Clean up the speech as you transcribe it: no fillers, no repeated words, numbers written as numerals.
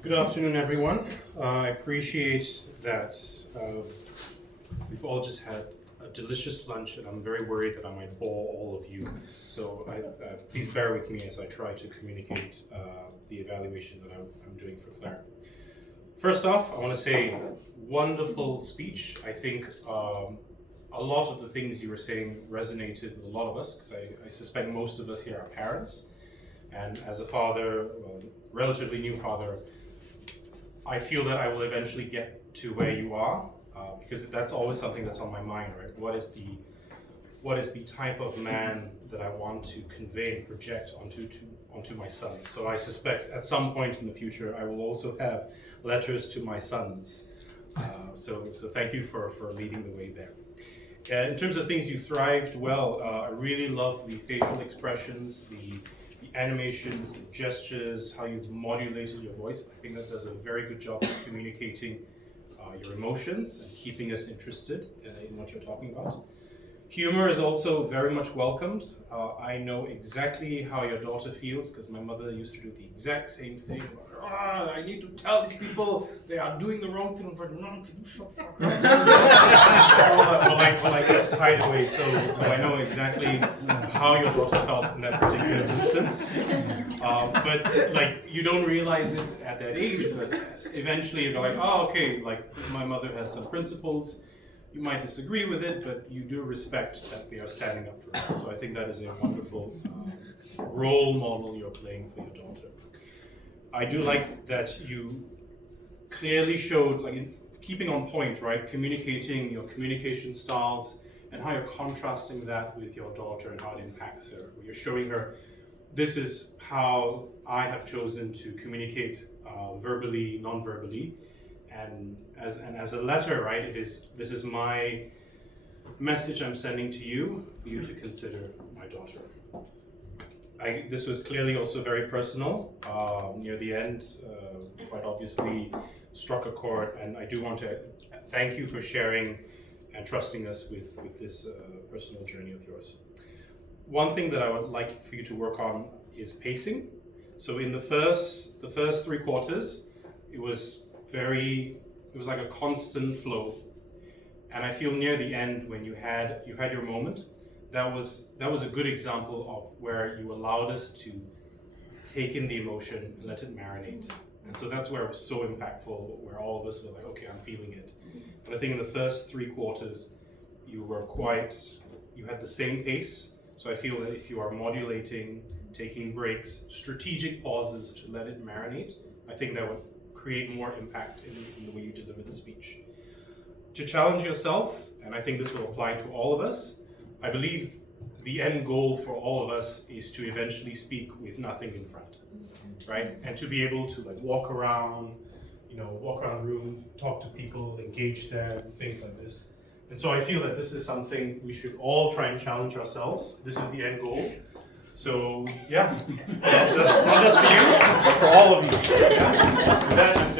Good afternoon, everyone. I appreciate that we've all just had a delicious lunch, and I'm very worried that I might bore all of you. So please bear with me as I try to communicate the evaluation that I'm doing for Claire. First off, I want to say wonderful speech. I think a lot of the things you were saying resonated with a lot of us, because I suspect most of us here are parents. And as a father, well, relatively new father, I feel that I will eventually get to where you are, because that's always something that's on my mind, right? What is the type of man that I want to convey and project onto my sons? So I suspect at some point in the future I will also have letters to my sons. So thank you for leading the way there. In terms of things you thrived well, I really love the facial expressions, the animations, the gestures, how you've modulated your voice. I think that does a very good job of communicating your emotions and keeping us interested in what you're talking about. Humor is also very much welcomed. I know exactly how your daughter feels, because my mother used to do the exact same thing. I need to tell these people they are doing the wrong thing, but no, can you shut the fuck up? Or like just hide away. So I know exactly how your daughter felt in that particular instance. But like, you don't realize it at that age, but eventually you're like, oh, okay, like my mother has some principles. You might disagree with it, but you do respect that they are standing up for it. So I think that is a wonderful role model you're playing for your daughter. I do like that you clearly showed, like, keeping on point, right? Communicating your communication styles and how you're contrasting that with your daughter and how it impacts her. You're showing her, this is how I have chosen to communicate verbally, non-verbally. And as a letter, right, this is my message I'm sending to you for you to consider my daughter. This was clearly also very personal. Near the end, quite obviously struck a chord, and I do want to thank you for sharing and trusting us with this personal journey of yours. One thing that I would like for you to work on is pacing. So in the first 3 quarters, it was like a constant flow, and I feel near the end when you had your moment, that was a good example of where you allowed us to take in the emotion and let it marinate. And so that's where it was so impactful, where all of us were like, okay, I'm feeling it. But I think in the first 3 quarters, you had the same pace. So I feel that if you are modulating, taking breaks, strategic pauses to let it marinate, I think that would create more impact in the way you deliver the speech. To challenge yourself, and I think this will apply to all of us, I believe the end goal for all of us is to eventually speak with nothing in front, right? And to be able to like walk around the room, talk to people, engage them, things like this. And so I feel that this is something we should all try and challenge ourselves. This is the end goal. So yeah, not just for you, but for all of you. Yeah? With that,